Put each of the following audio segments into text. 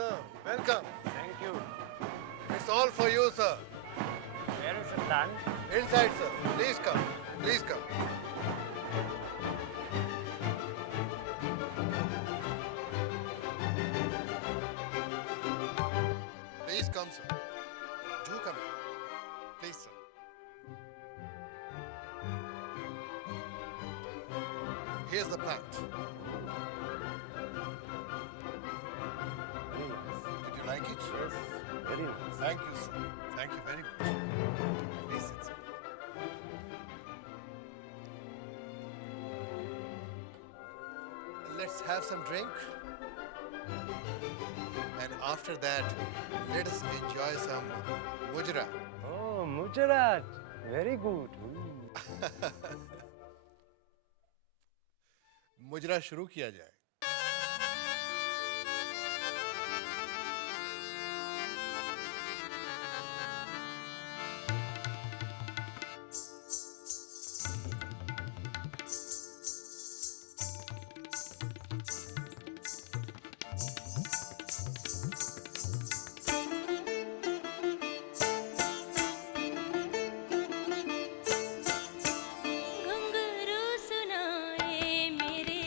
sir. Welcome. Thank you. It's all for you, sir. Where is the lunch? Inside, sir. Please come. Please come. Please come, sir. Do come in. Please, sir. Here's the plant. Very nice. Did you like it? Yes, very nice. Thank you, sir. Thank you very much. Please sit, sir. Let's have some drink. And after that, let us enjoy some mujra. Oh, Mujarat. Very good. मुजरा शुरू किया जाए. घुंघरू सुनाए मेरे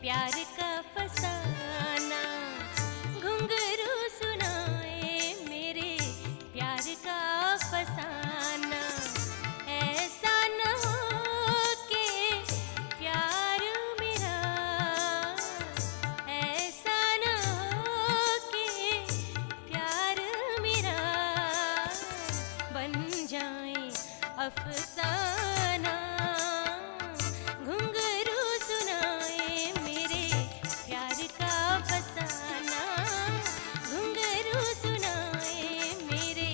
प्यार का फसाना, घुंघरू सुनाए मेरे प्यार का फसाना, ऐसा न हो कि प्यार मेरा, ऐसा न हो कि प्यार मेरा बन जाए अफसाना, घुंघरू सुनाए मेरे प्यार का फसाना, घुंघरू सुनाए मेरे,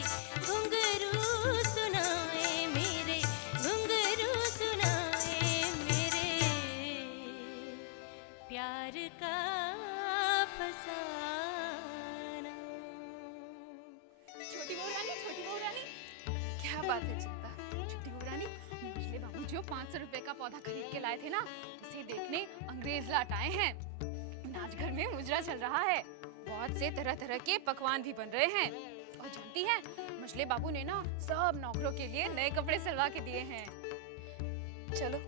घुंघरू सुनाए मेरे, घुंघरू सुनाए मेरे प्यार का फसाना। छोटी बहू रानी, क्या बात है चिंता? छोटी बहू रानी, पिछले बाबू जो 500 रुपए का पौधा खरीद के लाए थे ना, उसे देखने अंग्रेज लाट आए हैं। नाच घर में मुजरा चल रहा है, बहुत से तरह तरह के पकवान भी बन रहे हैं। और जानती है, मछले बाबू ने ना सब नौकरों के लिए नए कपड़े सिलवा के दिए हैं। चलो,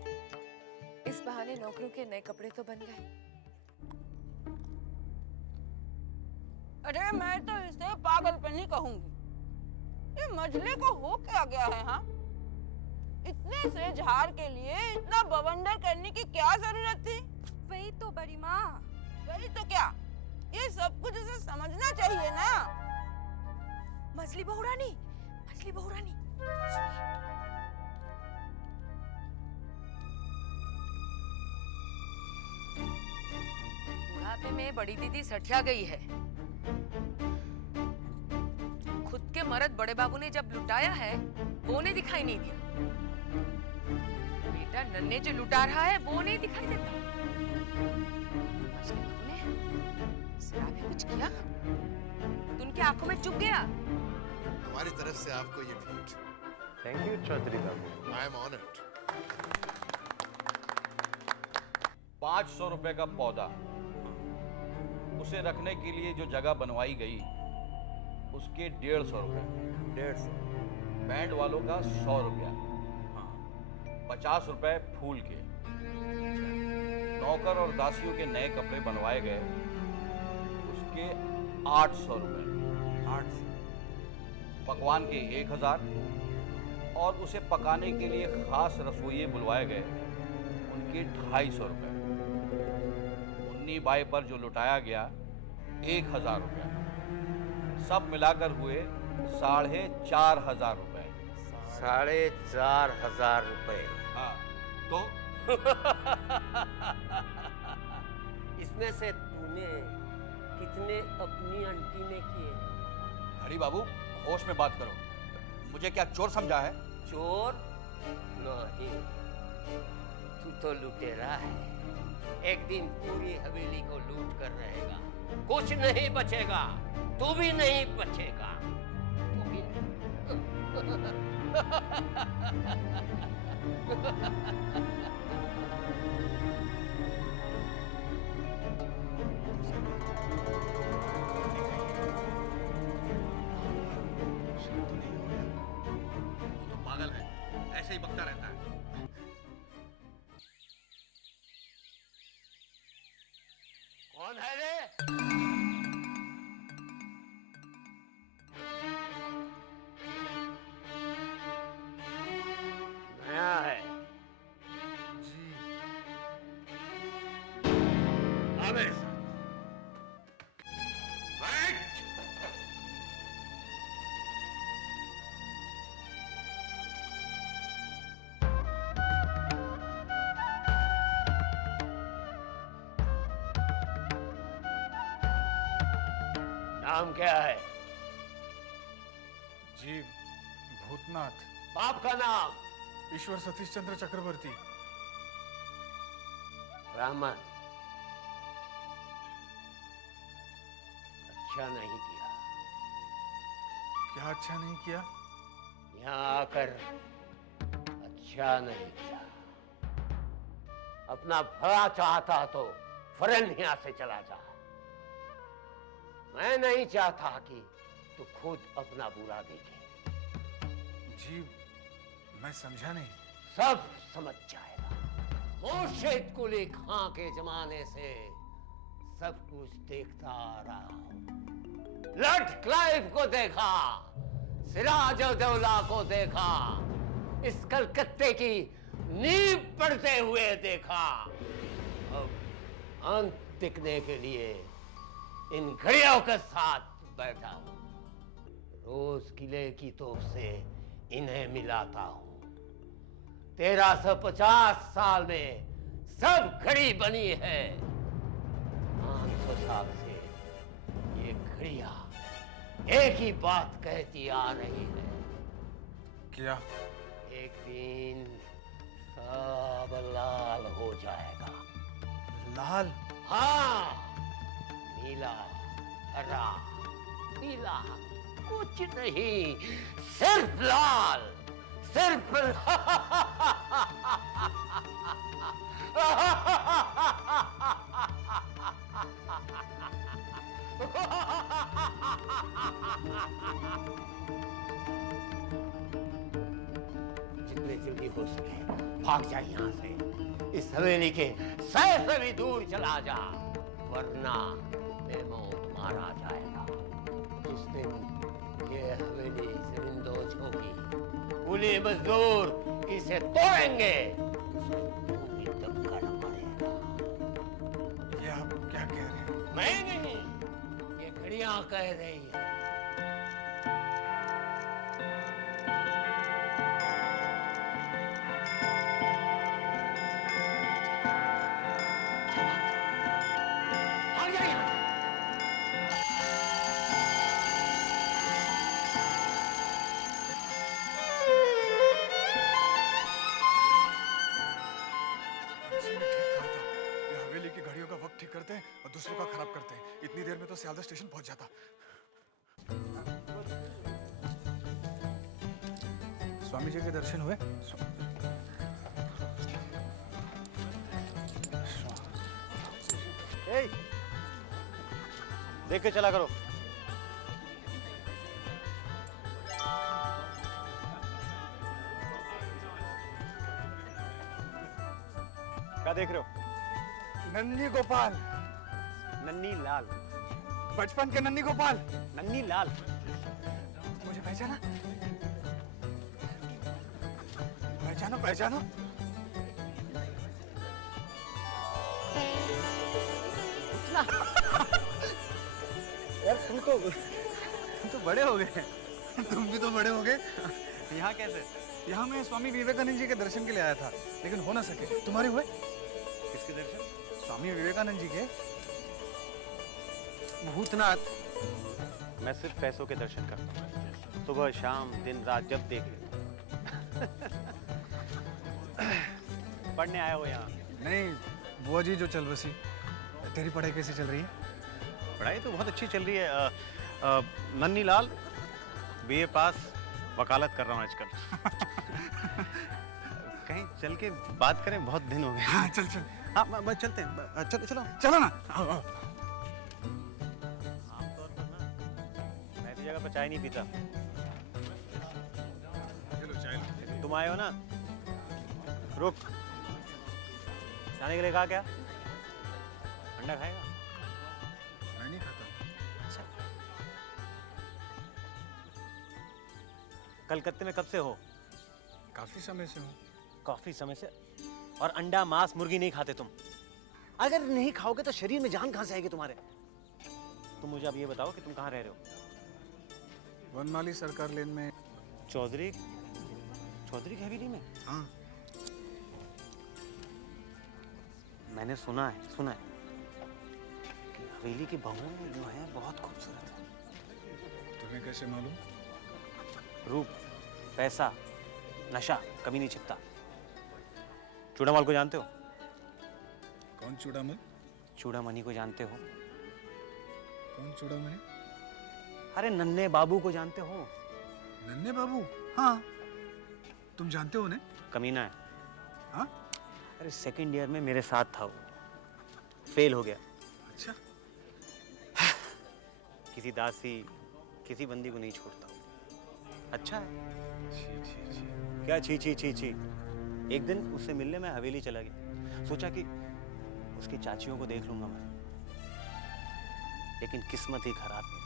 इस बहाने नौकरों के नए कपड़े तो बन गए। अरे मैं तो इसे पागलपनी कहूंगी। ये मजले को हो क्या गया है? हाँ, इतने से झाड़ के लिए इतना बवंडर करने की क्या जरूरत थी? वही तो बड़ी माँ। वही तो क्या, ये सब कुछ उसे समझना चाहिए ना। मछली बहू रानी, मछली बहू रानी, बुढ़ापे में बड़ी दीदी सठिया गई है। खुद के मर्द बड़े बाबू ने जब लुटाया है, वो ने दिखाई नहीं दिया। बेटा नन्हे जो लुटा रहा है, वो नहीं दिखाई देता। मछली बाबू ने जरा भी कुछ किया तो उनकी आंखों में चुभ गया। हमारी तरफ से आपको ये भेंट. Thank you, Chaudhary Babu. I am honored. 500 रुपए का पौधा, उसे रखने के लिए जो जगह बनवाई गई उसके 150 रुपए. 150. बैंड वालों का 100 रुपया. 50 रुपए फूल के. नौकर और दासियों के नए कपड़े बनवाए गए, उसके 800 रुपए. 800. पकवान के 1000 और उसे पकाने के लिए खास रसोइये बुलवाए गए, उनके 250 रुपए. मुन्नी बाई पर जो लुटाया गया 1000 रुपया. सब मिलाकर हुए 4500 रुपए. 4500 रुपए. हाँ, तो इसमें से तूने कितने अपनी आंटी ने किए? हरी बाबू, होश में बात करो. मुझे क्या चोर समझा है? चोर नहीं, तू तो लुटेरा है। एक दिन पूरी हवेली को लूट कर रहेगा, कुछ नहीं बचेगा, तू भी नहीं बचेगा, तू भी कौन है रे? नया है। आ मेरे साथ। बैठ। नाम क्या है? जी भूतनाथ। बाप का नाम? ईश्वर सतीश चंद्र चक्रवर्ती। ब्राह्मण। अच्छा नहीं किया। क्या अच्छा नहीं किया? यहाँ आकर अच्छा नहीं किया। अपना भला चाहता तो फौरन यहाँ से चला जा। मैं नहीं चाहता कि तू खुद अपना बुरा देखे। जी मैं समझा नहीं। सब समझ जाएगा। मुर्शिद कुली खां के जमाने से सब कुछ देखता आ रहा हूं। लॉर्ड क्लाइव को देखा, सिराजुद्दौला को देखा, इस कलकत्ते की नींव पड़ते हुए देखा। अब अंत दिखने के लिए इन घड़ियों के साथ बैठा हूं। रोज किले की तोप से इन्हें मिलाता हूं। 1350 साल में सब घड़ी बनी है। 500 साल से ये घड़ियां एक ही बात कहती आ रही है। क्या? एक दिन सब लाल हो जाएगा। लाल? हाँ, नीला, हरा, पीला, कुछ नहीं, सिर्फ लाल, सिर्फ जितने जल्दी हो सके भाग जा यहाँ से। इस हवेली के सैर से भी दूर चला जा, वरना बेमौत मारा जाएगा। जिस दिन ये हवेली जमींदोज होगी, कुली मजदूर इसे तोड़ेंगे, उसे भूमि तक करना पड़ेगा। ये आप क्या कह रहे हैं? मैं नहीं, ये घड़ियां कह रही है। भाग जा यहाँ से। जी ने ठीक कहा था। ये हवेली की घड़ियों का वक्त ठीक करते हैं और दूसरों का खराब करते हैं। इतनी देर में तो सियालदह स्टेशन पहुंच जाता। स्वामी जी के दर्शन हुए? देख के चला करो। क्या देख रहे हो? नन्ही गोपाल। नन्ही लाल। बचपन के नन्ही गोपाल। नन्ही लाल। मुझे पहचाना? पहचानो पहचानो। यार तुम तो बड़े हो गए। तुम भी तो बड़े हो गए। यहाँ कैसे? यहाँ मैं स्वामी विवेकानंद जी के दर्शन के लिए आया था, लेकिन हो ना सके। तुम्हारे हुए? किसके दर्शन? स्वामी विवेकानंद जी के। भूतनाथ, मैं सिर्फ पैसों के दर्शन करता हूँ। सुबह शाम दिन रात जब देख ले। पढ़ने आया हो यहाँ? नहीं, बुआ जी जो चल बसी। तेरी पढ़ाई कैसी चल रही है? पढ़ाई तो बहुत अच्छी चल रही है। नन्ही लाल BA पास, वकालत कर रहा हूँ आजकल। कहीं चल के बात करें, बहुत दिन हो गए। हाँ चल चल। हाँ चलते हैं। चलो चलो चलो ना। आओ आओ। आमतौर पर ना मैं ऐसी जगह पर चाय नहीं पीता। चलो चाय लो। लेकिन तुम आए हो ना, रुक। जाने के लिए कहा क्या? अंडा खाएगा? कलकत्ते में कब से हो? काफी समय से हूँ। काफी समय से। और अंडा मांस मुर्गी नहीं खाते तुम? अगर नहीं खाओगे तो शरीर में जान कहां से आएगी तुम्हारे? तुम मुझे अब ये बताओ कि तुम कहाँ रह रहे हो? वनमाली सरकार लेन में। चौधरी की हवेली में? हाँ। मैंने सुना है कि हवेली की बहुएं जो हैं बहुत खूबसूरत है। तुम्हें कैसे मालूम? रूप, पैसा, नशा कभी नहीं छिपता। चूड़ामल को जानते हो? कौन चूड़ामल? चूड़ामणि को जानते हो? कौन चूड़ामणि? अरे नन्हे बाबू को जानते हो? नन्हे बाबू? हाँ। तुम जानते हो उन्हें? कमीना है। हाँ? अरे सेकंड ईयर में मेरे साथ था वो, फेल हो गया। अच्छा। किसी दासी, किसी बंदी को नहीं छोड़ता। अच्छा है। छी छी छी। क्या छी छी छी छी? एक दिन उससे मिलने मैं हवेली चला गया। सोचा कि उसकी चाचियों को देख लूंगा मैं, लेकिन किस्मत ही खराब मेरी,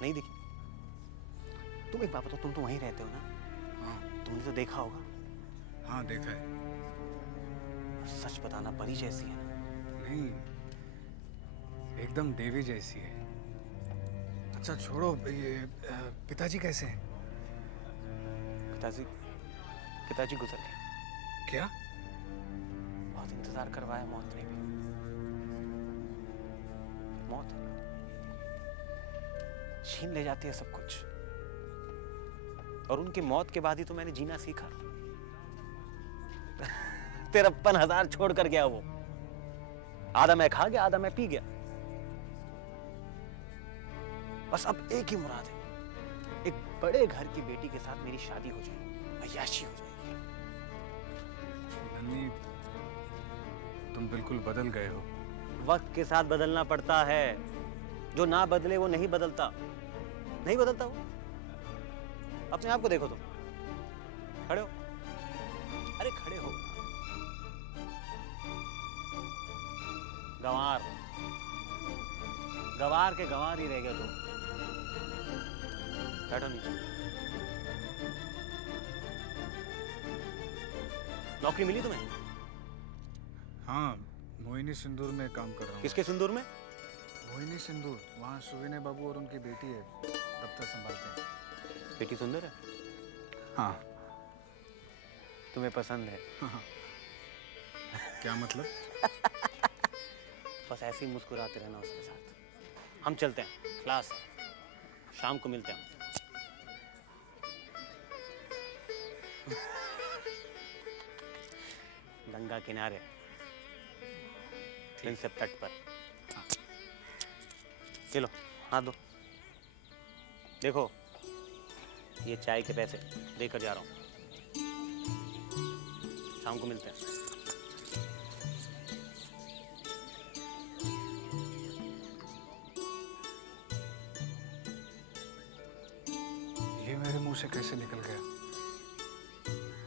नहीं दिखी। तुम एक बात बताओ, तुम तो वहीं रहते हो ना? हाँ। तुमने तो देखा होगा। हाँ देखा है। सच बताना, परी जैसी है ना? नहीं, एकदम देवी जैसी है। अच्छा छोड़ो, ये पिताजी कैसे हैं? पिताजी गुजर गए। क्या? बहुत इंतजार करवाया मौत ने भी। मौत छीन ले जाती है सब कुछ, और उनकी मौत के बाद ही तो मैंने जीना सीखा। 53,000 छोड़ कर गया वो। आधा मैं खा गया, आधा मैं पी गया। बस अब एक ही मुराद है, एक बड़े घर की बेटी के साथ मेरी शादी हो जाए, अय्याशी हो जाएगी। नन्ही, तुम बिल्कुल बदल गए हो। वक्त के साथ बदलना पड़ता है, जो ना बदले वो नहीं बदलता। नहीं बदलता वो। अपने आप को देखो तुम, खड़े हो। अरे खड़े हो। गंवार के गंवार ही रह गए तुम। बैठो नीचे। नौकरी मिली तुम्हें? हाँ, मोहिनी सिंदूर में काम कर रहा हूँ। किसके सिंदूर में? मोहिनी सिंदूर, वहाँ सुविनय बाबू और उनकी बेटी है, दफ्तर संभालते हैं। बेटी सुंदर है? हाँ। तुम्हें पसंद है? हाँ। क्या मतलब? बस ऐसे ही मुस्कुराते रहना उसके साथ। हम चलते हैं, क्लास है, शाम को मिलते हैं। गंगा किनारे, प्रिंसेप तट पर। चलो हाथ दो। देखो, ये चाय के पैसे देकर जा रहा हूँ। शाम को मिलते हैं। ये मेरे मुंह से कैसे निकल गया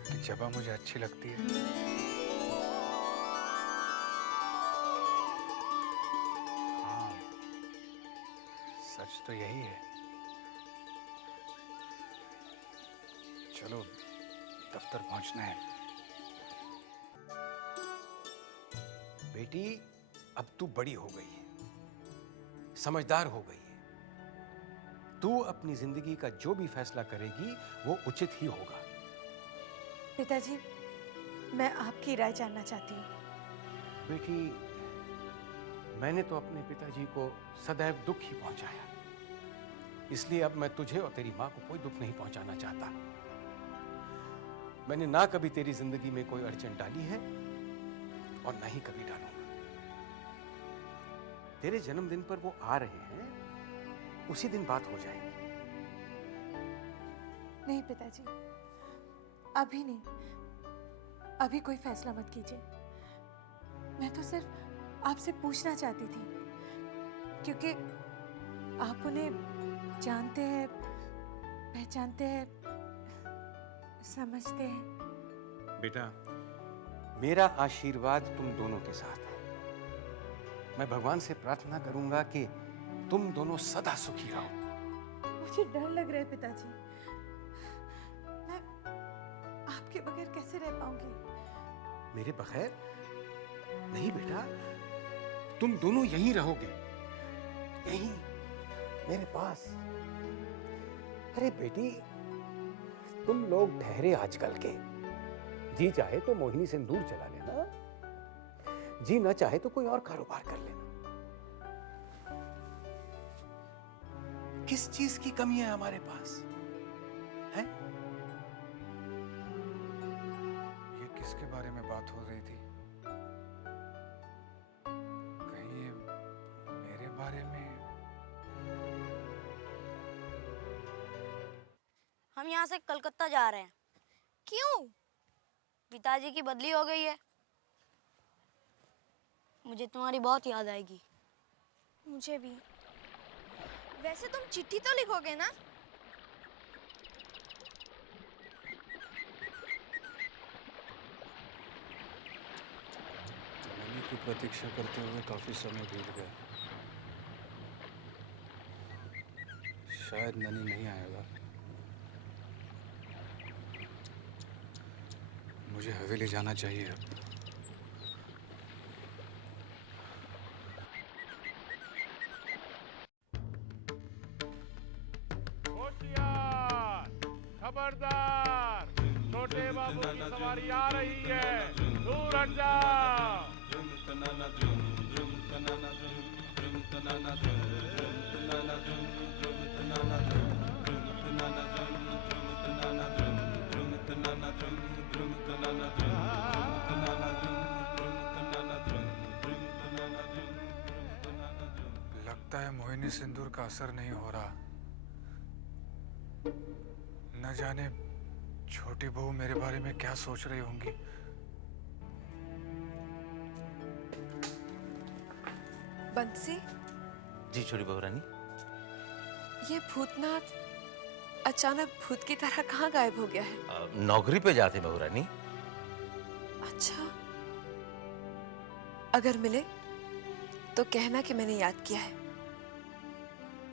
कि जबा मुझे अच्छी लगती है? हाँ, सच तो यही है। चलो, दफ्तर पहुंचना है। बेटी, अब तू बड़ी हो गई है, समझदार हो गई है। तू अपनी जिंदगी का जो भी फैसला करेगी वो उचित ही होगा। पिताजी, मैं आपकी राय जानना चाहती हूँ। बेटी, मैंने तो अपने पिताजी को सदैव दुख ही पहुंचाया, इसलिए अब मैं तुझे और तेरी माँ को कोई दुख नहीं पहुंचाना चाहता। मैंने ना कभी तेरी जिंदगी में कोई अड़चन डाली है और ना ही कभी डालूंगा। तेरे जन्मदिन पर वो आ रहे हैं, उसी दिन बात हो जाएगी। नहीं पिताजी, अभी नहीं, अभी कोई फैसला मत कीजिए। मैं तो सिर्फ आपसे पूछना चाहती थी, क्योंकि आप उन्हें जानते हैं, पहचानते हैं, समझते हैं। बेटा, मेरा आशीर्वाद तुम दोनों के साथ है। मैं भगवान से प्रार्थना करूंगा कि तुम दोनों सदा सुखी रहो। मुझे डर लग रहा है पिताजी। मैं आपके बगैर कैसे रह पाऊंगी? मेरे बगैर? नहीं बेटा, तुम दोनों यहीं रहोगे, यहीं मेरे पास। अरे बेटी, तुम लोग ठहरे आजकल के। जी चाहे तो मोहिनी सिंदूर चला लेना, जी ना चाहे तो कोई और कारोबार कर लेना। किस चीज की कमी है हमारे पास, है? ये किसके बारे में बात हो रही थी? कहीं ये मेरे बारे में? हम यहाँ से कलकत्ता जा रहे हैं। क्यों? पिताजी की बदली हो गई है। मुझे तुम्हारी बहुत याद आएगी। मुझे भी। वैसे तुम चिट्ठी तो लिखोगे ना? ननी की प्रतीक्षा करते हुए काफी समय बीत गया। शायद ननी नहीं आएगा। मुझे हवेली जाना चाहिए अब। खबरदार, छोटे बाबू की सवारी आ रही है, दूर हट जाओ। लगता है मोहिनी सिंदूर का असर नहीं हो रहा। न जाने छोटी बहू मेरे बारे में क्या सोच रही होंगी। बंसी, जी छोटी बहू रानी। ये भूतनाथ अचानक भूत की तरह कहाँ गायब हो गया है? नौकरी पे जाते बहू रानी। अच्छा, अगर मिले तो कहना कि मैंने याद किया है।